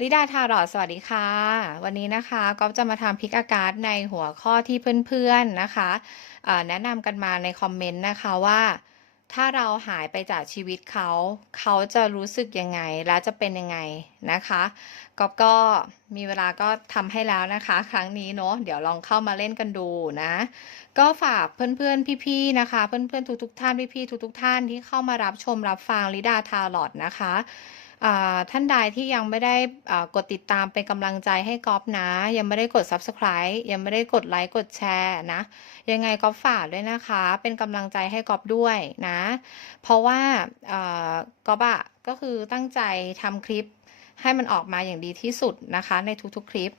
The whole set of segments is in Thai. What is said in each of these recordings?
ลิดาทารอสวัสดีค่ะ วันนี้นะคะก็จะมาทำพิกอากาศในหัวข้อที่เพื่อนๆนะคะแนะนำกันมาในคอมเมนต์นะคะว่า ถ้าเราหายไปจากชีวิตเขา เขาจะรู้สึกยังไงและจะเป็นยังไงนะคะก๊อฟก็มีเวลาก็ทำให้แล้วนะคะ ครั้งนี้เนาะเดี๋ยวลองเข้ามาเล่นกันดูนะ ก็ฝากเพื่อนๆพี่ๆนะคะ เพื่อนๆทุกๆท่านพี่ๆทุกๆท่านที่เข้ามารับชมรับฟังลิดาทารอดนะคะ อ่าท่านใดที่ยังไม่ได้อ่ากดติดตามเป็นกำลังใจให้ก๊อฟนะ ยังไม่ได้กด Subscribe ยังไม่ได้กดไลค์กดแชร์นะ ยังไงก๊อฟฝากด้วยนะคะ เป็นกำลังใจให้ก๊อฟด้วยนะ เพราะว่าอ่าก๊อฟอะก็คือตั้งใจทำคลิปให้มันออกมาอย่างดีที่สุดนะคะในทุกๆคลิป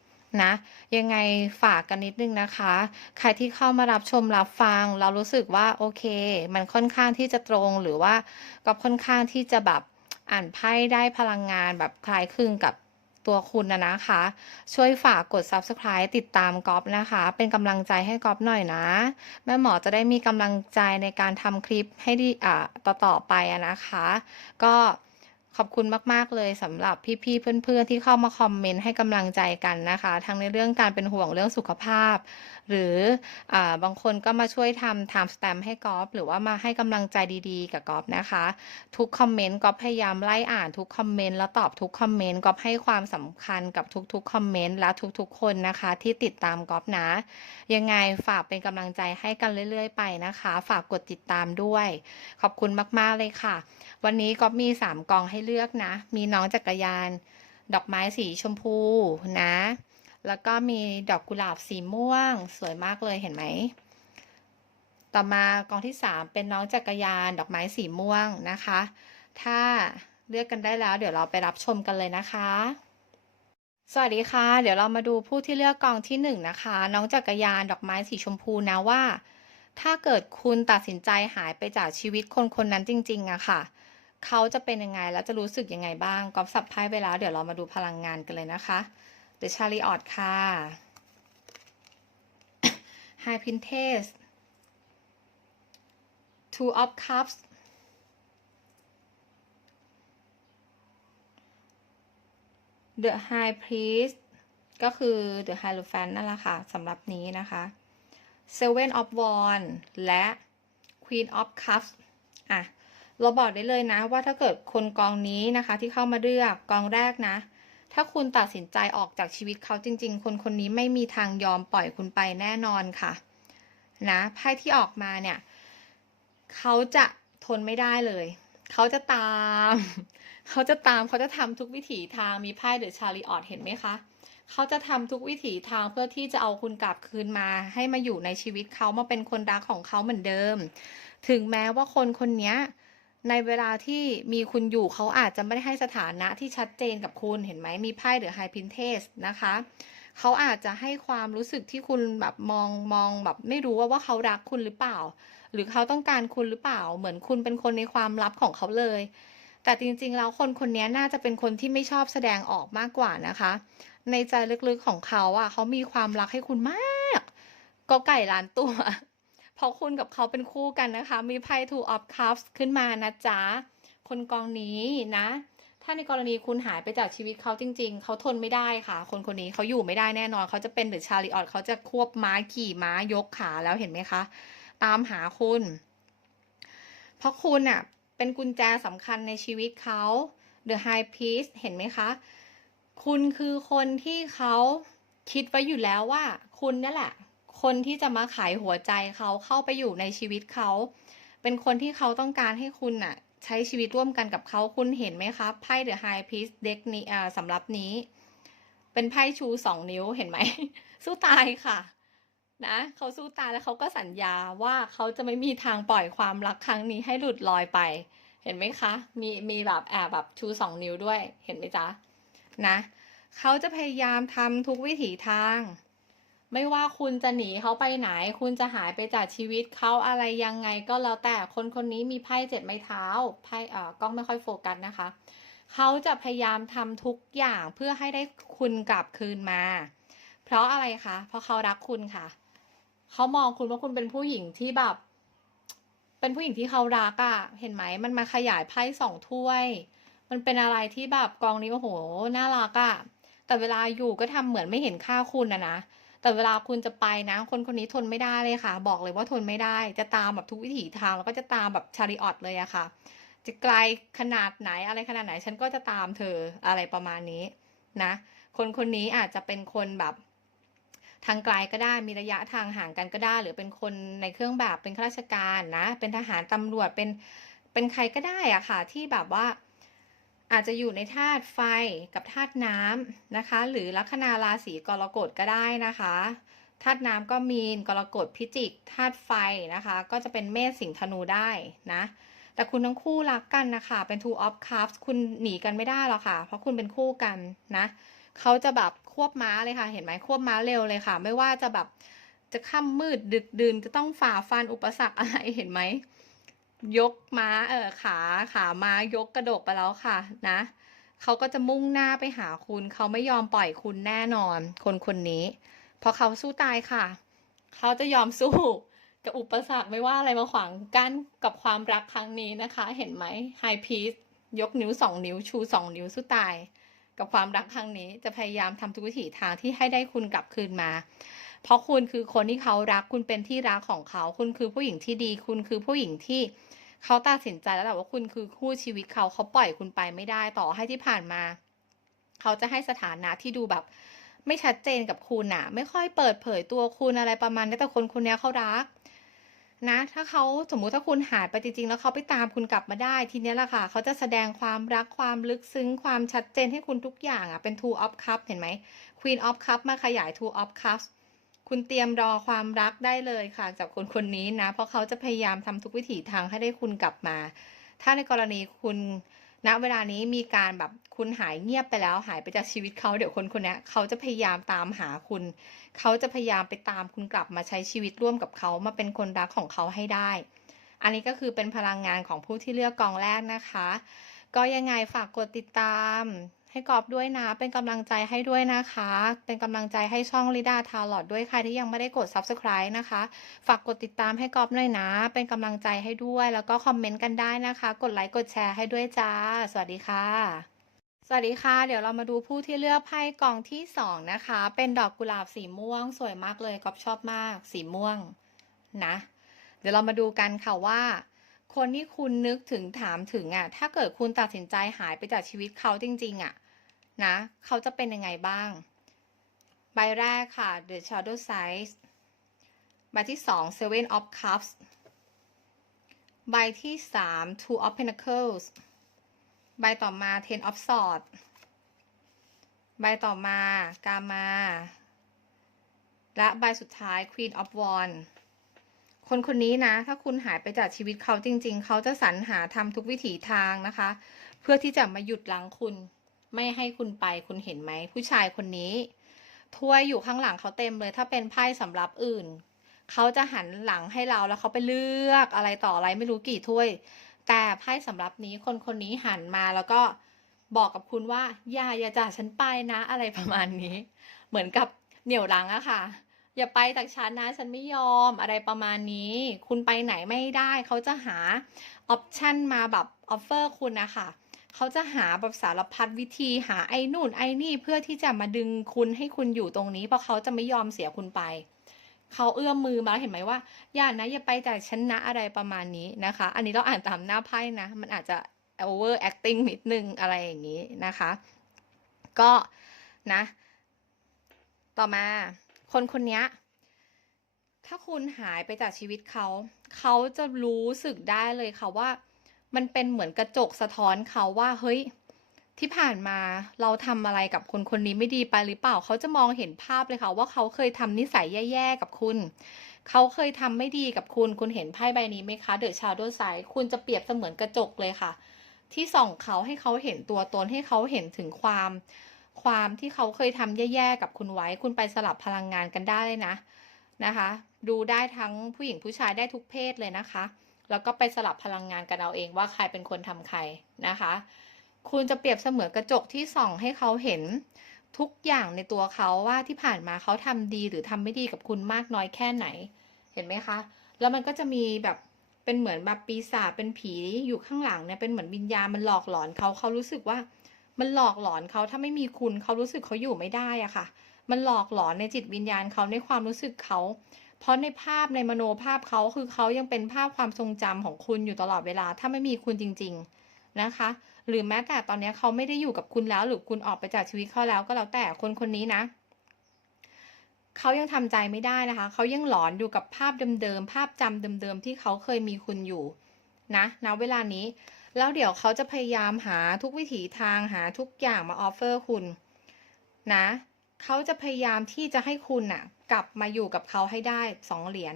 นะยังไงฝากกันนิดนึงนะคะ ใครที่เข้ามารับชมรับฟัง เรารู้สึกว่าโอเค มันค่อนข้างที่จะตรงหรือว่าก็ค่อนข้างที่จะแบบ อ่านไพ่ได้พลังงานแบบคล้ายคลึงกับตัวคุณนะนะคะ ช่วยฝากกด Subscribe ติดตามก๊อฟนะคะ เป็นกำลังใจให้ก๊อฟหน่อยนะ แม่หมอจะได้มีกำลังใจในการทำคลิปให้ดีอ่าต่อๆไปอะนะคะ ก็ขอบคุณมากๆเลยสำหรับพี่ๆเพื่อนๆที่เข้ามาคอมเมนต์ให้กำลังใจกันนะคะ ทั้งในเรื่องการเป็นห่วงเรื่องสุขภาพ หรืออบางคนก็มาช่วยทำ time stamp ให้ก๊อฟหรือว่ามาให้กำลังใจดีๆ กับก๊อฟนะคะ ทุกคอมเมนต์ก๊อฟพยายามไล่อ่านทุกคอมเมนต์แล้วตอบทุกคอมเมนต์ก๊อฟให้ความสำคัญกับทุกๆคอมเมนต์และทุกๆ คนนะคะ ที่ติดตามก๊อฟนะ ยังไงฝากเป็นกำลังใจให้กันเรื่อยๆ ไปนะคะ ฝากกดติดตามด้วย ขอบคุณมากๆเลยค่ะ วันนี้ก๊อฟมีสามกองให้เลือกนะ มีน้องจักรยาน ดอกไม้สีชมพูนะ แล้วก็มีดอกกุหลาบสีม่วง สวยมากเลยเห็นไหม ต่อมากองที่สามเป็นน้องจักรยานดอกไม้สีม่วงนะคะ ถ้าเลือกกันได้แล้ว เดี๋ยวเราไปรับชมกันเลยนะคะ สวัสดีค่ะ เดี๋ยวเรามาดูผู้ที่เลือกกองที่หนึ่งนะคะ น้องจักรยานดอกไม้สีชมพูนะว่า ถ้าเกิดคุณตัดสินใจหายไปจากชีวิตคนคนนั้นจริงๆอะค่ะเขาจะเป็นยังไงแล้วจะรู้สึกยังไงบ้างกอฟสับไพ่ไปแล้ว เดี๋ยวเรามาดูพลังงานกันเลยนะคะ The Chariot ค่ะ High Princess Two of Cups The High Priest ก็คือ The Hierophant นั่นแหละค่ะสำหรับนี้นะคะ Seven of Wands และ Queen of Cups อะ เราบอกได้เลยนะว่าถ้าเกิดคนกองนี้นะคะที่เข้ามาเลือกกองแรกนะ ถ้าคุณตัดสินใจออกจากชีวิตเขาจริง ๆ คนคนนี้ไม่มีทางยอมปล่อยคุณไปแน่นอนค่ะ นะไพ่ที่ออกมาเนี่ย เขาจะทนไม่ได้เลย เขาจะตาม เขาจะตามเขาจะทำทุกวิถีทางมีไพ่เดอะชาริออตเห็นไหมคะ เขาจะทำทุกวิถีทางเพื่อที่จะเอาคุณกลับคืนมา ให้มาอยู่ในชีวิตเขามาเป็นคนรักของเขาเหมือนเดิม ถึงแม้ว่าคนคนนี้ ในเวลาที่มีคุณอยู่เขาอาจจะไม่ได้ให้สถานะที่ชัดเจนกับคุณเห็นไหมมีไพ่เดอไฮพินเทสนะคะเขาอาจจะให้ความรู้สึกที่คุณแบบมองมองแบบไม่รู้ว่าว่าเขารักคุณหรือเปล่า หรือเขาต้องการคุณหรือเปล่า เหมือนคุณเป็นคนในความลับของเขาเลย แต่จริงๆแล้วคนคนนี้น่าจะเป็นคนที่ไม่ชอบแสดงออกมากกว่านะคะ ในใจลึกๆของเขาอะเขามีความรักให้คุณมาก ก็ไก่ล้านตัว เพราะคุณกับเขาเป็นคู่กันนะคะ มีไพ่ two of cups ขึ้นมานะจ๊ะ คนกองนี้นะ ถ้าในกรณีคุณหายไปจากชีวิตเขาจริง ๆ เขาทนไม่ได้ค่ะ คนคนนี้เขาอยู่ไม่ได้แน่นอน เขาจะเป็นเดอชาริออตเขาจะควบม้าขี่ม้ายกขาแล้วเห็นไหมคะ ตามหาคุณ เพราะคุณอะเป็นกุญแจสำคัญในชีวิตเขา The High Priest เห็นไหมคะ คุณคือคนที่เขาคิดไว้อยู่แล้วว่า คุณนี่แหละ คนที่จะมาขายหัวใจเขาเข้าไปอยู่ในชีวิตเขา เป็นคนที่เขาต้องการให้คุณน่ะ ใช้ชีวิตร่วมกันกับเขาคุณเห็นไหมคะไพ่ The High Priest เด็กนี้อ่าสำหรับนี้ เป็นไพ่ชูสองนิ้วเห็นไหม สู้ตายค่ะ นะเขาสู้ตายแล้วเขาก็สัญญาว่าเขาจะไม่มีทางปล่อยความรักครั้งนี้ให้หลุดลอยไป เห็นไหมคะ มีมีแบบแอบแบบชูสองนิ้วด้วย เห็นไหมจ๊ะนะเขาจะพยายามทำทุกวิถีทาง ไม่ว่าคุณจะหนีเขาไปไหน คุณจะหายไปจากชีวิตเขาอะไรยังไงก็แล้วแต่คนคนนี้มีไพ่เจ็ดไม้เท้าไพ่เอ่อกล้องไม่ค่อยโฟกัสนะคะ เขาจะพยายามทำทุกอย่างเพื่อให้ได้คุณกลับคืนมา เพราะอะไรคะ เพราะเขารักคุณค่ะ เขามองคุณว่าคุณเป็นผู้หญิงที่แบบ เป็นผู้หญิงที่เขารักอะ่ะ เห็นไหมมันมาขยายไพ่สองถ้วย มันเป็นอะไรที่แบบกองนี้โอ้โหน่ารักอะแต่เวลาอยู่ก็ทำเหมือนไม่เห็นค่าคุณนะนะ แต่เวลาคุณจะไปนะ คนคนนี้ทนไม่ได้เลยค่ะ บอกเลยว่าทนไม่ได้ จะตามแบบทุกวิถีทางแล้วก็จะตามแบบชาริออตเลยอะค่ะ จะไกลขนาดไหนอะไรขนาดไหน ฉันก็จะตามเธออะไรประมาณนี้นะ คนคนนี้อาจจะเป็นคนแบบทางไกลก็ได้มีระยะทางห่างกันก็ได้ หรือเป็นคนในเครื่องแบบเป็นข้าราชการนะ เป็นทหารตำรวจเป็นเป็นใครก็ได้อะค่ะ ที่แบบว่า อาจจะอยู่ในธาตุไฟกับธาตุน้ำนะคะ หรือลัคนาราศีกรกฎก็ได้นะคะธาตุน้ำก็มีนกรกฎพิจิกธาตุไฟนะคะ ก็จะเป็นเมษสิงห์ธนูได้นะ แต่คุณทั้งคู่รักกันนะคะเป็น two of cups คุณหนีกันไม่ได้หรอกค่ะ เพราะคุณเป็นคู่กันนะเขาจะแบบควบม้าเลยค่ะ เห็นไหมควบม้าเร็วเลยค่ะ ไม่ว่าจะแบบจะค่ำมืดดึกดื่นจะต้องฝ่าฟันอุปสรรคอะไรเห็นไหม ยกม้าเออขาขาม้ายกกระดกไปแล้วค่ะนะเขาก็จะมุ่งหน้าไปหาคุณ เขาไม่ยอมปล่อยคุณแน่นอน คนคนนี้ เพราะเขาสู้ตายค่ะ เขาจะยอมสู้กับอุปสรรคไม่ว่าอะไรมาขวางกั้นกับความรักครั้งนี้นะคะ เห็นไหมไฮพีซยกนิ้วสองนิ้วชูสองนิ้วสู้ตาย กับความรักครั้งนี้จะพยายามทำทุกวิถีทางที่ให้ได้คุณกลับคืนมา เพราะคุณคือคนที่เขารักคุณเป็นที่รักของเขา คุณคือผู้หญิงที่ดี คุณคือผู้หญิงที่เขาตัดสินใจแล้วแหละว่าคุณคือคู่ชีวิตเขาเขาปล่อยคุณไปไม่ได้ต่อให้ที่ผ่านมา เขาจะให้สถานะที่ดูแบบ ไม่ชัดเจนกับคุณอะไม่ค่อยเปิดเผยตัวคุณอะไรประมาณนี้แต่คนคนนี้เขารักนะถ้าเขาสมมุติถ้าคุณหายไปจริงๆ แล้วเขาไปตามคุณกลับมาได้ ทีนี้แหละค่ะเขาจะแสดงความรักความลึกซึ้งความชัดเจนให้คุณทุกอย่างอะเป็น two of cups เห็นไหม queen of cups มาขยาย two of cups คุณเตรียมรอความรักได้เลยค่ะ จากคนคนนี้นะ เพราะเขาจะพยายามทำทุกวิถีทางให้ได้คุณกลับมา ถ้าในกรณีคุณณเวลานี้มีการแบบคุณหายเงียบไปแล้วหายไปจากชีวิตเขาเดี๋ยวคนคนนี้เขาจะพยายามตามหาคุณ เขาจะพยายามไปตามคุณกลับมาใช้ชีวิตร่วมกับเขามาเป็นคนรักของเขาให้ได้ อันนี้ก็คือเป็นพลังงานของผู้ที่เลือกกองแรกนะคะ ก็ยังไงฝากกดติดตาม ให้กอบด้วยนะ เป็นกำลังใจให้ด้วยนะคะ เป็นกำลังใจให้ช่องลิดาทาลอดด้วยใครที่ยังไม่ได้กด subscribe นะคะ ฝากกดติดตามให้กอบหน่อยนะ เป็นกำลังใจให้ด้วย แล้วก็คอมเมนต์กันได้นะคะ กดไลค์กดแชร์ให้ด้วยจ้า สวัสดีค่ะสวัสดีค่ะ เดี๋ยวเรามาดูผู้ที่เลือกไพ่กองที่สองนะคะ เป็นดอกกุหลาบสีม่วง สวยมากเลยกอบชอบมาก สีม่วงนะ เดี๋ยวเรามาดูกันค่ะว่า คนที่คุณนึกถึงถามถึงอะ ถ้าเกิดคุณตัดสินใจหายไปจากชีวิตเขาจริง ๆอะ นะเขาจะเป็นยังไงบ้าง ใบแรกค่ะ The Shadow Size ใบที่สอง Seven of Cups ใบที่สาม Two of Pentacles ใบต่อมา Ten of Swords ใบต่อมากามา และใบสุดท้าย Queen of Wands คนคนนี้นะ ถ้าคุณหายไปจากชีวิตเขาจริง ๆ เขาจะสรรหาทำทุกวิถีทางนะคะ เพื่อที่จะมาหยุดหล้างคุณ ไม่ให้คุณไปคุณเห็นไหมผู้ชายคนนี้ถ้วยอยู่ข้างหลังเขาเต็มเลย ถ้าเป็นไพ่สำหรับอื่น เขาจะหันหลังให้เราแล้วเขาไปเลือกอะไรต่ออะไรไม่รู้กี่ถ้วย แต่ไพ่สำหรับนี้คนคนนี้หันมาแล้วก็บอกกับคุณว่าอย่าอย่าจากฉันไปนะ อะไรประมาณนี้ เหมือนกับเหนี่ยวรังอะค่ะ อย่าไปจากฉันนะ ฉันไม่ยอมอะไรประมาณนี้ คุณไปไหนไม่ได้ เขาจะหาออปชันมาแบบออฟเฟอร์คุณนะคะ เขาจะหาแบบสารพัดวิธีหาไอ้นู่นไอ้นี่เพื่อที่จะมาดึงคุณให้คุณอยู่ตรงนี้ เพราะเขาจะไม่ยอมเสียคุณไป เขาเอื้อมมือมาแล้วเห็นไหมว่า อย่านะอย่าไปจากฉันนะอะไรประมาณนี้นะคะ อันนี้เราอ่านตามหน้าไพ่นะ มันอาจจะ over acting นิดนึงอะไรอย่างนี้นะคะ ก็นะ ต่อมาคนคนนี้ถ้าคุณหายไปจากชีวิตเขา เขาจะรู้สึกได้เลยค่ะว่า มันเป็นเหมือนกระจกสะท้อนเขาว่าเฮ้ย ที่ผ่านมาเราทำอะไรกับคนคนนี้ไม่ดีไปหรือเปล่า เขาจะมองเห็นภาพเลยค่ะว่าเขาเคยทำนิสัยแย่ๆกับคุณ เขาเคยทำไม่ดีกับคุณ คุณเห็นไพ่ใบนี้ไหมคะเดอะชาโดว์ไซคุณจะเปรียบเสมือนกระจกเลยค่ะ ที่ส่องเขาให้เขาเห็นตัวตนให้เขาเห็นถึงความความที่เขาเคยทำแย่ๆกับคุณไว้ คุณไปสลับพลังงานกันได้เลยนะนะคะ ดูได้ทั้งผู้หญิงผู้ชายได้ทุกเพศเลยนะคะ แล้วก็ไปสลับพลังงานกันเอาเองว่าใครเป็นคนทำใครนะคะ คุณจะเปรียบเสมือนกระจกที่ส่องให้เขาเห็นทุกอย่างในตัวเขาว่าที่ผ่านมาเขาทำดีหรือทำไม่ดีกับคุณมากน้อยแค่ไหน เห็นไหมคะ แล้วมันก็จะมีแบบเป็นเหมือนแบบปีศาจเป็นผีอยู่ข้างหลังเนี่ยเป็นเหมือนวิญญาณมันหลอกหลอนเขาเขารู้สึกว่า มันหลอกหลอนเขาถ้าไม่มีคุณเขารู้สึกเขาอยู่ไม่ได้อะค่ะ มันหลอกหลอนในจิตวิญญาณเขาในความรู้สึกเขา เพราะในภาพในมโนภาพเขาคือเขายังเป็นภาพความทรงจำของคุณอยู่ตลอดเวลา ถ้าไม่มีคุณจริง ๆนะคะ หรือแม้แต่ตอนนี้เขาไม่ได้อยู่กับคุณแล้ว หรือคุณออกไปจากชีวิตเขาแล้วก็แล้วแต่คนคนนี้นะเขายังทำใจไม่ได้นะคะ เขายังหลอนอยู่กับภาพเดิมๆ ภาพจำเดิมๆ ที่เขาเคยมีคุณอยู่นะณเวลานี้ แล้วเดี๋ยวเขาจะพยายามหาทุกวิถีทางหาทุกอย่างมาออฟเฟอร์คุณนะ เขาจะพยายามที่จะให้คุณน่ะ กลับมาอยู่กับเขาให้ได้สองเหรียญ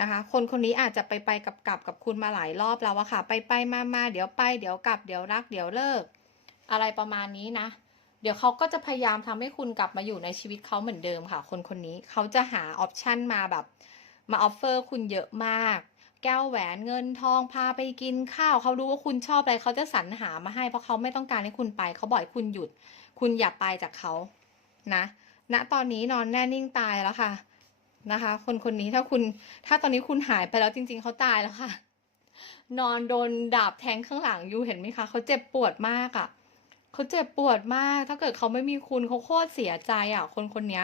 นะคะ คนคนนี้อาจจะไปไปกับกลับกับคุณมาหลายรอบแล้วอะค่ะ ไปไปมามาเดี๋ยวไปเดี๋ยวกลับเดี๋ยวรักเดี๋ยวเลิก อะไรประมาณนี้นะ เดี๋ยวเขาก็จะพยายามทำให้คุณกลับมาอยู่ในชีวิตเขาเหมือนเดิมค่ะ คนคนนี้เขาจะหาออปชันมาแบบ มาออฟเฟอร์คุณเยอะมาก แก้วแหวนเงินทองพาไปกินข้าวเขารู้ว่าคุณชอบอะไรเขาจะสรรหามาให้เพราะเขาไม่ต้องการให้คุณไปเขาบอกคุณหยุด คุณอย่าไปจากเขา นะณตอนนี้นอนแน่นิ่งตายแล้วค่ะนะคะ คนคนนี้ถ้าคุณถ้าตอนนี้คุณหายไปแล้วจริง ๆเขาตายแล้วค่ะ นอนโดนดาบแทงข้างหลังอยู่เห็นไหมคะเขาเจ็บปวดมากอะ่ะเขาเจ็บปวดมาก ถ้าเกิดเขาไม่มีคุณเขาโคตรเสียใจอะ่ะ คนคนนี้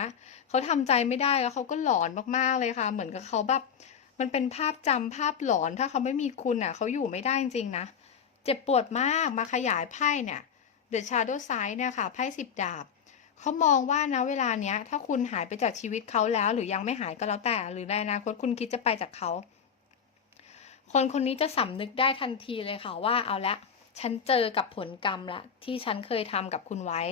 เขาทำใจไม่ได้แล้วเขาก็หลอนมากๆเลยค่ะ เหมือนกับเขาแบบมันเป็นภาพจำภาพหลอนถ้าเขาไม่มีคุณอะเขาอยู่ไม่ได้จริงๆนะเจ็บปวดมากมาขยายไพ่เนี่ย The Shadow Side เนี่ยค่ะไพ่สิบดาบ เขามองว่านะเวลาเนี้ย ถ้าคุณหายไปจากชีวิตเขาแล้ว หรือยังไม่หายก็แล้วแต่ หรือในอนาคตคุณคิดจะไปจากเขา คนคนนี้จะสำนึกได้ทันทีเลยค่ะว่าเอาละฉันเจอกับผลกรรมละ ที่ฉันเคยทำกับคุณไว้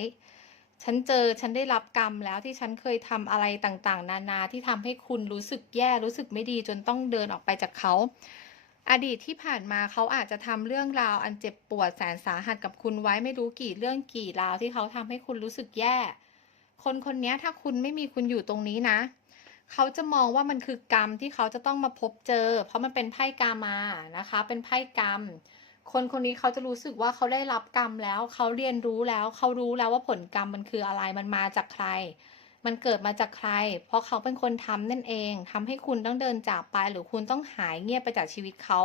ฉันเจอฉันได้รับกรรมแล้วที่ฉันเคยทำอะไรต่างๆ นานาที่ทำให้คุณรู้สึกแย่รู้สึกไม่ดีจนต้องเดินออกไปจากเขา อดีตที่ผ่านมาเขาอาจจะทำเรื่องราวอันเจ็บปวดแสนสาหัสกับคุณไว้ไม่รู้กี่เรื่องกี่ราวที่เขาทำให้คุณรู้สึกแย่ คนคนนี้ถ้าคุณไม่มีคุณอยู่ตรงนี้นะ เขาจะมองว่ามันคือกรรมที่เขาจะต้องมาพบเจอ เพราะมันเป็นไพ่กามานะคะ เป็นไพ่กรรม คนคนนี้เขาจะรู้สึกว่าเขาได้รับกรรมแล้ว เขาเรียนรู้แล้ว เขารู้แล้วว่าผลกรรมมันคืออะไรมันมาจากใคร มันเกิดมาจากใคร เพราะเขาเป็นคนทำนั่นเองทำให้คุณต้องเดินจากไป หรือคุณต้องหายเงียบไปจากชีวิตเขา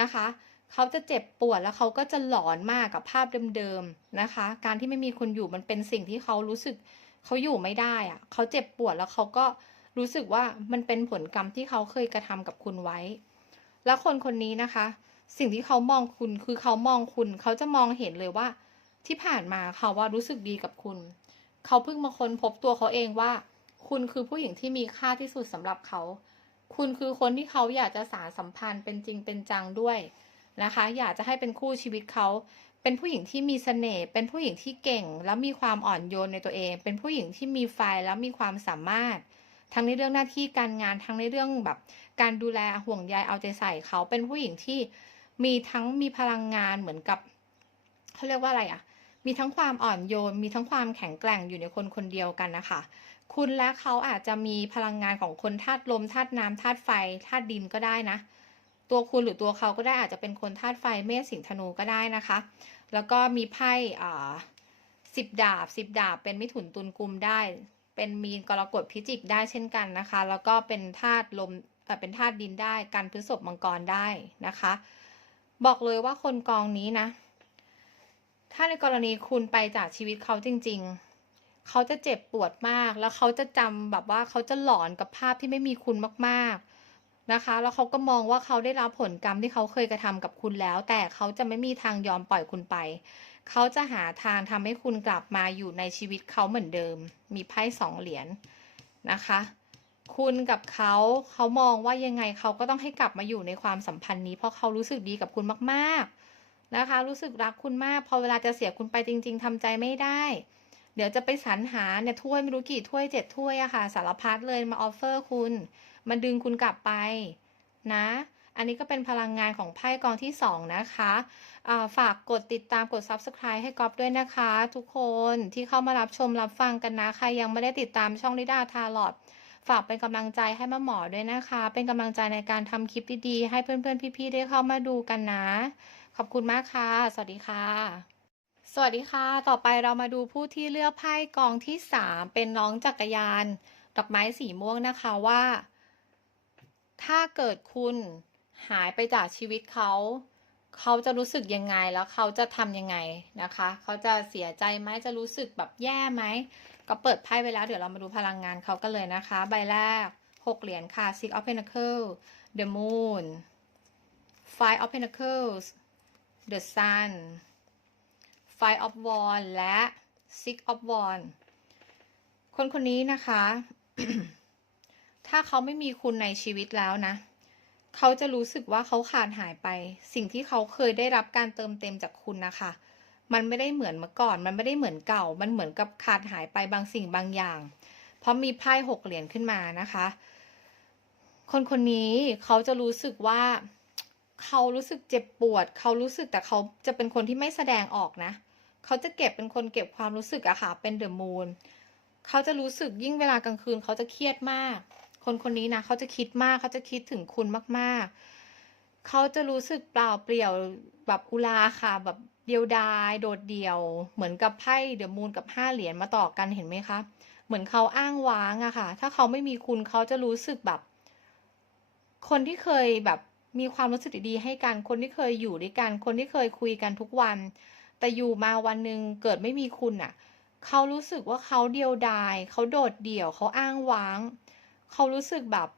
นะคะ เขาจะเจ็บปวดแล้วเขาก็จะหลอนมากกับภาพเดิมๆนะคะ การที่ไม่มีคนอยู่มันเป็นสิ่งที่เขารู้สึกเขาอยู่ไม่ได้อะเขาเจ็บปวดแล้วเขาก็รู้สึกว่ามันเป็นผลกรรมที่เขาเคยกระทำกับคุณไว้ แล้วคนคนนี้นะคะ สิ่งที่เขามองคุณคือเขามองคุณ เขาจะมองเห็นเลยว่าที่ผ่านมาเขาว่ารู้สึกดีกับคุณ เขาเพิ่งมาค้นพบตัวเขาเองว่า คุณคือผู้หญิงที่มีค่าที่สุดสำหรับเขา คุณคือคนที่เขาอยากจะสารสัมพันธ์เป็นจริงเป็นจังด้วยนะคะ อยากจะให้เป็นคู่ชีวิตเขาเป็นผู้หญิงที่มีเสน่ห์เป็นผู้หญิงที่เก่ง แล้วมีความอ่อนโยนในตัวเอง เป็นผู้หญิงที่มีไฟแล้วมีความสามารถ ทั้งในเรื่องหน้าที่การงานทั้งในเรื่องแบบ การดูแลห่วงใยเอาใจใส่เขาเป็นผู้หญิงที่มีทั้งมีพลังงานเหมือนกับเขาเรียกว่าอะไรอะ มีทั้งความอ่อนโยน มีทั้งความแข็งแกร่งอยู่ในคนคนเดียวกันนะคะ คุณและเขาอาจจะมีพลังงานของคนธาตุลมธาตุน้ำธาตุไฟธาตุดินก็ได้นะ ตัวคุณหรือตัวเขาก็ได้อาจจะเป็นคนธาตุไฟเมษสิงห์ธนูก็ได้นะคะ แล้วก็มีไพ่อ่าสิบดาบสิบดาบเป็นมิถุนตุลกุมได้ เป็นมีนกรกฎพิจิกได้เช่นกันนะคะ แล้วก็เป็นธาตุลมเป็นธาตุดินได้กันพฤษภมังกรได้นะคะ บอกเลยว่าคนกองนี้นะ ถ้าในกรณีคุณไปจากชีวิตเขาจริง ๆ เขาจะเจ็บปวดมาก แล้วเขาจะจำแบบว่าเขาจะหลอนกับภาพที่ไม่มีคุณมากๆนะคะ แล้วเขาก็มองว่าเขาได้รับผลกรรมที่เขาเคยกระทำกับคุณแล้ว แต่เขาจะไม่มีทางยอมปล่อยคุณไป เขาจะหาทางทำให้คุณกลับมาอยู่ในชีวิตเขาเหมือนเดิม มีไพ่สองเหรียญนะคะ คุณกับเขาเขามองว่ายังไงเขาก็ต้องให้กลับมาอยู่ในความสัมพันธ์นี้ เพราะเขารู้สึกดีกับคุณมากๆ นะคะ รู้สึกรักคุณมาก พอเวลาจะเสียคุณไปจริง ๆทำใจไม่ได้ เดี๋ยวจะไปสรรหาเนี่ยถ้วยไม่รู้กี่ถ้วยเจ็ดถ้วยอะค่ะ สารพัดเลยมาออฟเฟอร์คุณ มาดึงคุณกลับไปนะ อันนี้ก็เป็นพลังงานของไพ่กองที่สองนะคะาฝากกดติดตามกด subscribe ให้ก๊อฟด้วยนะคะ ทุกคนที่เข้ามารับชมรับฟังกันนะ ใครยังไม่ได้ติดตามช่องลิดาทาร์ลอดฝากเป็นกำลังใจให้มาหมอด้วยนะคะ เป็นกำลังใจในการทำคลิปดีๆ ให้เพื่อนๆ พี่ๆ ได้เข้ามาดูกันนะ ขอบคุณมากค่ะ สวัสดีค่ะ สวัสดีค่ะ ต่อไปเรามาดูผู้ที่เลือกไพ่กองที่สามเป็นน้องจักรยาน ดอกไม้สีม่วงนะคะว่า ถ้าเกิดคุณหายไปจากชีวิตเขา เขาจะรู้สึกยังไงแล้วเขาจะทำยังไงนะคะ เขาจะเสียใจไหมจะรู้สึกแบบแย่ไหม ก็เปิดไพ่ไปแล้ว เดี๋ยวเรามาดูพลังงานเขากันเลยนะคะ ใบแรก6เหรียญค่ะ Six of Pentacles The Moon Five of Pentacles The Sun Five of Wands และ Six of Wands คนคนนี้นะคะ ถ้าเขาไม่มีคุณในชีวิตแล้วนะ เขาจะรู้สึกว่าเขาขาดหายไป สิ่งที่เขาเคยได้รับการเติมเต็มจากคุณนะคะ มันไม่ได้เหมือนเมื่อก่อน มันไม่ได้เหมือนเก่า มันเหมือนกับขาดหายไปบางสิ่งบางอย่าง เพราะมีไพ่หกเหรียญขึ้นมานะคะ คนคนนี้เขาจะรู้สึกว่า เขารู้สึกเจ็บปวด เขารู้สึกแต่เขาจะเป็นคนที่ไม่แสดงออกนะ เขาจะเก็บเป็นคนเก็บความรู้สึกอะค่ะ เป็นเดอะมูนเขาจะรู้สึกยิ่งเวลากลางคืน เขาจะเครียดมาก คนคนนี้นะ เขาจะคิดมาก เขาจะคิดถึงคุณมาก ๆ เขาจะรู้สึกเปล่าเปลี่ยวแบบอุลาค่ะ แบบเดียวดาย โดดเดี่ยว เหมือนกับไพ่เดอะมูนกับห้าเหรียญมาต่อกันเห็นไหมคะ เหมือนเขาอ้างว้างอะค่ะ ถ้าเขาไม่มีคุณเขาจะรู้สึกแบบ คนที่เคยแบบ มีความรู้สึกดีๆให้กัน คนที่เคยอยู่ด้วยกัน คนที่เคยคุยกันทุกวัน แต่อยู่มาวันหนึ่งเกิดไม่มีคุณอะเขารู้สึกว่าเขาเดียวดาย เขาโดดเดี่ยว เขาอ้างว้าง เขารู้สึกแบบ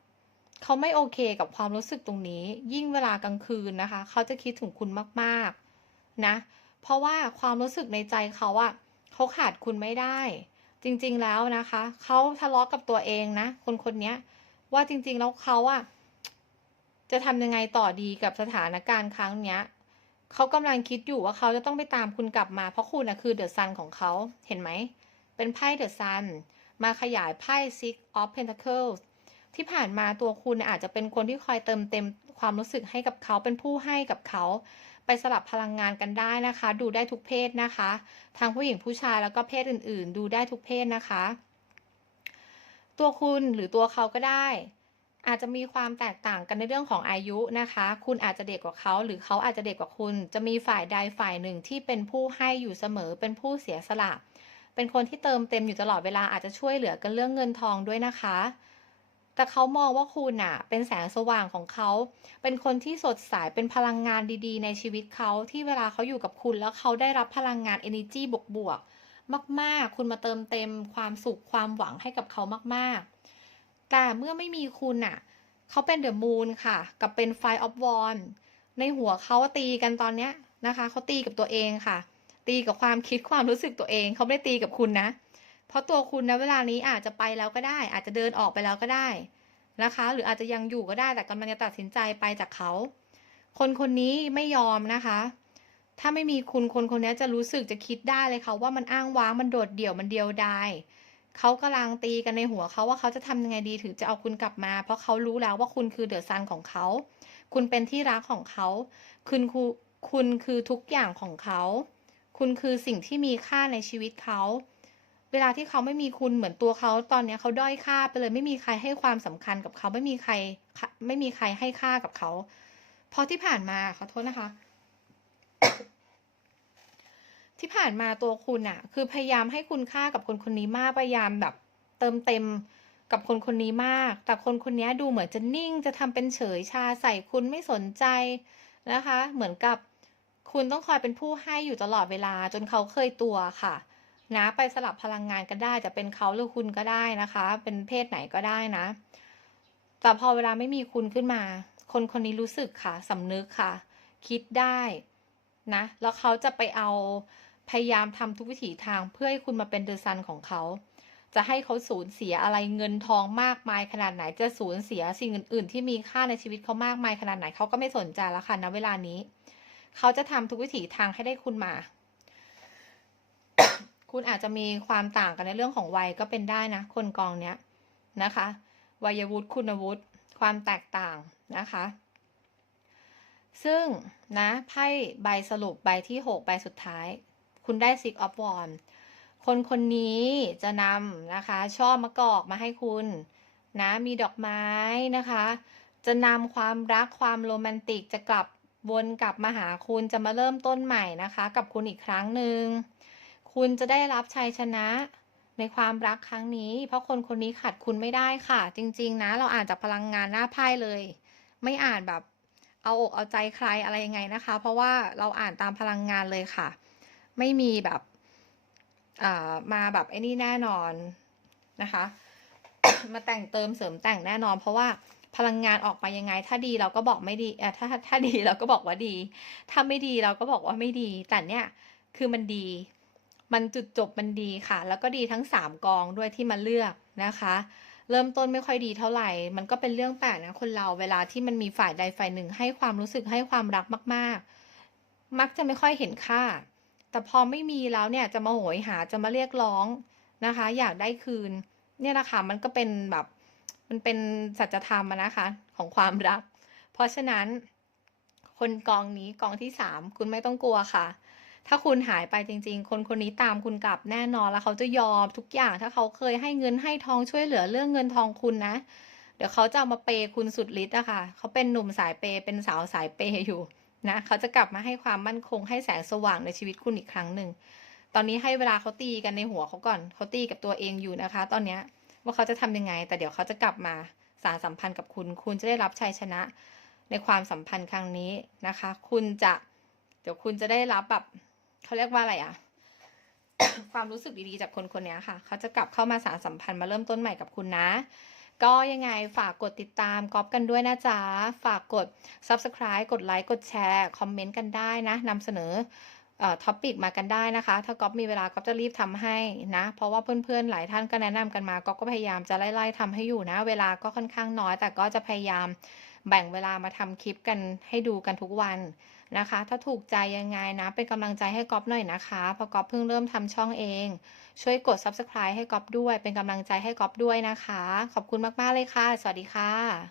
เขาไม่โอเคกับความรู้สึกตรงนี้ ยิ่งเวลากลางคืนนะคะ เขาจะคิดถึงคุณมากๆนะ เพราะว่าความรู้สึกในใจเขาอะเขาขาดคุณไม่ได้ จริงๆแล้วนะคะ เขาทะเลาะกับตัวเองนะ คนคนนี้ว่าจริงๆแล้วเขาอะ จะทำยังไงต่อดีกับสถานการณ์ครั้งเนี้ยเขากำลังคิดอยู่ว่าเขาจะต้องไปตามคุณกลับมา เพราะคุณนะคือเดอะซันของเขาเห็นไหม เป็นไพ่เดอะซันมาขยายไพ่ Six of Pentacles ที่ผ่านมาตัวคุณอาจจะเป็นคนที่คอยเติมเต็มความรู้สึกให้กับเขาเป็นผู้ให้กับเขา ไปสลับพลังงานกันได้นะคะ ดูได้ทุกเพศนะคะ ทางผู้หญิงผู้ชายแล้วก็เพศอื่น ๆ ดูได้ทุกเพศนะคะ ตัวคุณหรือตัวเขาก็ได้ อาจจะมีความแตกต่างกันในเรื่องของอายุนะคะ คุณอาจจะเด็กกว่าเขา หรือเขาอาจจะเด็กกว่าคุณ จะมีฝ่ายใดฝ่ายหนึ่งที่เป็นผู้ให้อยู่เสมอ เป็นผู้เสียสละ เป็นคนที่เติมเต็มอยู่ตลอดเวลาอาจจะช่วยเหลือกันเรื่องเงินทองด้วยนะคะ แต่เขามองว่าคุณน่ะ เป็นแสงสว่างของเขา เป็นคนที่สดใส เป็นพลังงานดีๆ ในชีวิตเขาที่เวลาเขาอยู่กับคุณแล้วเขาได้รับพลังงาน energy บวกๆ มาก ๆ คุณมาเติมเต็มความสุขความหวังให้กับเขามากๆ แต่เมื่อไม่มีคุณน่ะเขาเป็นเดอะมูนค่ะ กับเป็นไฟออฟวอนในหัวเขาตีกันตอนเนี้ยนะคะเขาตีกับตัวเองค่ะ ตีกับความคิดความรู้สึกตัวเองเขาไม่ได้ตีกับคุณนะ เพราะตัวคุณนะเวลานี้อาจจะไปแล้วก็ได้ อาจจะเดินออกไปแล้วก็ได้นะคะ หรืออาจจะยังอยู่ก็ได้แต่กำลังจะตัดสินใจไปจากเขา คนคนนี้ไม่ยอมนะคะ ถ้าไม่มีคุณคนคนนี้จะรู้สึกจะคิดได้เลยค่ะว่ามันอ้างว้างมันโดดเดี่ยวมันเดียวดาย เขากำลังตีกันในหัวเขาว่าเขาจะทำยังไงดีถึงจะเอาคุณกลับมา เพราะเขารู้แล้วว่าคุณคือเดอะซันของเขา คุณเป็นที่รักของเขา คุณคือคุณคือทุกอย่างของเขา คุณคือสิ่งที่มีค่าในชีวิตเขา เวลาที่เขาไม่มีคุณเหมือนตัวเขาตอนนี้เขาด้อยค่าไปเลยไม่มีใครให้ความสำคัญกับเขาไม่มีใคร ไม่มีใครให้ค่ากับเขา เพราะที่ผ่านมาขอโทษนะคะ ที่ผ่านมาตัวคุณอะคือพยายามให้คุณค่ากับคนคนนี้มากพยายามแบบเติมเต็มกับคนคนนี้มาก แต่คนคนนี้ดูเหมือนจะนิ่งจะทำเป็นเฉยชาใส่คุณไม่สนใจนะคะ เหมือนกับคุณต้องคอยเป็นผู้ให้อยู่ตลอดเวลาจนเขาเคยตัวค่ะนะไปสลับพลังงานกันได้จะเป็นเขาหรือคุณก็ได้นะคะ เป็นเพศไหนก็ได้นะ แต่พอเวลาไม่มีคุณขึ้นมา คนคนนี้รู้สึกค่ะสำนึกค่ะ คิดได้นะ แล้วเขาจะไปเอา พยายามทำทุกวิถีทางเพื่อให้คุณมาเป็นเดอะซันของเขา จะให้เขาสูญเสียอะไรเงินทองมากมายขนาดไหน จะสูญเสียสิ่งอื่น ๆ ที่มีค่าในชีวิตเขามากมายขนาดไหนเขาก็ไม่สนใจแล้วค่ะณเวลานี้ เขาจะทำทุกวิถีทางให้ได้คุณมา คุณอาจจะมีความต่างกันในเรื่องของวัยก็เป็นได้นะ คนกองเนี้ยนะคะ วัยวุฒิคุณวุฒิความแตกต่างนะคะ ซึ่งนะไพ่ใบสรุปใบที่ 6 ใบสุดท้าย คุณได้ Six of Wands คนคนนี้จะนำนะคะช่อมะกอกมาให้คุณนะมีดอกไม้นะคะ จะนำความรักความโรแมนติกจะกลับวนกลับมาหาคุณจะมาเริ่มต้นใหม่นะคะ กับคุณอีกครั้งหนึ่งคุณจะได้รับชัยชนะในความรักครั้งนี้ เพราะคนคนนี้ขัดคุณไม่ได้ค่ะ จริง ๆ นะ เราอ่านจากพลังงานหน้าไพ่เลย ไม่อ่านแบบเอาอกเอาใจใครอะไรยังไงนะคะ เพราะว่าเราอ่านตามพลังงานเลยค่ะ ไม่มีแบบมาแบบไอ้นี่แน่นอนนะคะ มาแต่งเติมเสริมแต่งแน่นอน เพราะว่าพลังงานออกมายังไง ถ้าดีเราก็บอกไม่ดีเออถ้าถ้าดีเราก็บอกว่าดี ถ้าไม่ดีเราก็บอกว่าไม่ดี แต่เนี่ยคือมันดี มันจุดจบมันดีค่ะ แล้วก็ดีทั้งสามกองด้วยที่มาเลือกนะคะ เริ่มต้นไม่ค่อยดีเท่าไหร่ มันก็เป็นเรื่องแปลกนะคนเราเวลาที่มันมีฝ่ายใดฝ่ายหนึ่งให้ความรู้สึกให้ความรักมาก ๆ มักจะไม่ค่อยเห็นค่า แต่พอไม่มีแล้วเนี่ยจะมาโหยหาจะมาเรียกร้องนะคะ อยากได้คืน เนี่ยแหละค่ะมันก็เป็นแบบมันเป็นสัจธรรมนะคะ ของความรัก เพราะฉะนั้น คนกองนี้กองที่สามคุณไม่ต้องกลัวค่ะ ถ้าคุณหายไปจริง ๆ คนคนนี้ตามคุณกลับแน่นอนแล้วเขาจะยอมทุกอย่าง ถ้าเขาเคยให้เงินให้ทองช่วยเหลือเรื่องเงินทองคุณนะ เดี๋ยวเขาจะเอามาเปย์คุณสุดฤทธิ์อะค่ะเขาเป็นหนุ่มสายเปย์เป็นสาวสายเปย์อยู่ นะเขาจะกลับมาให้ความมั่นคงให้แสงสว่างในชีวิตคุณอีกครั้งหนึ่ง ตอนนี้ให้เวลาเขาตีกันในหัวเขาก่อนเขาตีกับตัวเองอยู่นะคะ ตอนเนี้ยว่าเขาจะทำยังไง แต่เดี๋ยวเขาจะกลับมาสารสัมพันธ์กับคุณ คุณจะได้รับชัยชนะในความสัมพันธ์ครั้งนี้นะคะ คุณจะเดี๋ยวคุณจะได้รับแบบเขาเรียกว่าอะไรอะความรู้สึกดีๆจากคนคนนี้ค่ะ เขาจะกลับเข้ามาสารสัมพันธ์มาเริ่มต้นใหม่กับคุณนะ ก็ยังไงฝากกดติดตามก๊อฟกันด้วยนะจ๊ะ ฝากกด subscribe กดไลค์กดแชร์ คอมเมนต์กันได้นะนำเสนอท็อปิกมากันได้นะคะ ถ้าก๊อฟมีเวลาก๊อฟจะรีบทำให้นะ เพราะว่าเพื่อนๆ หลายท่านก็แนะนำกันมาก๊อฟก็พยายามจะไล่ๆทำให้อยู่นะ เวลาก็ค่อนข้างน้อย แต่ก็จะพยายามแบ่งเวลามาทำคลิปกันให้ดูกันทุกวันนะคะ ถ้าถูกใจยังไงนะ เป็นกำลังใจให้ก๊อฟหน่อยนะคะ เพราะก๊อฟเพิ่งเริ่มทำช่องเอง ช่วยกด subscribe ให้ก๊อฟด้วย เป็นกำลังใจให้ก๊อฟด้วยนะคะ ขอบคุณมาก ๆ เลยค่ะ สวัสดีค่ะ